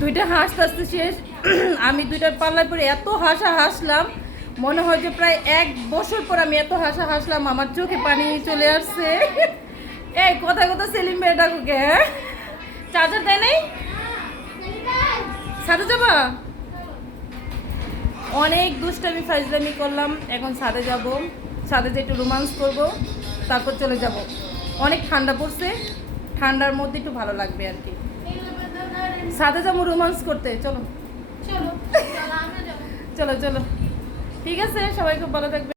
দুইটা হাসতে হাসতে শেষ। আমি দুইটার পাল্লায় পরে এত হাসলাম, মনে হয় যে প্রায় 1 বছর পর আমি এত হাসলাম, আমার চোখে পানি চলে আসছে। এই কথা কথা সেলিম ভাই ডাকুকে, হ্যাঁ চার্জার দেয় নাই, ছাদে যাবা? অনেক দুষ্টামি ফাজলামি করলাম, এখন ছাদে যাব, ছাদে যে একটু রোমান্স করবো, তারপর চলে যাব। অনেক ঠান্ডা পড়ছে, ঠান্ডার মধ্যে একটু ভালো লাগবে আর কি। ছাদে যাবো রোমান্স করতে, চলো চলো চলো চলো। ঠিক আছে, সবাই খুব ভালো থাকবে।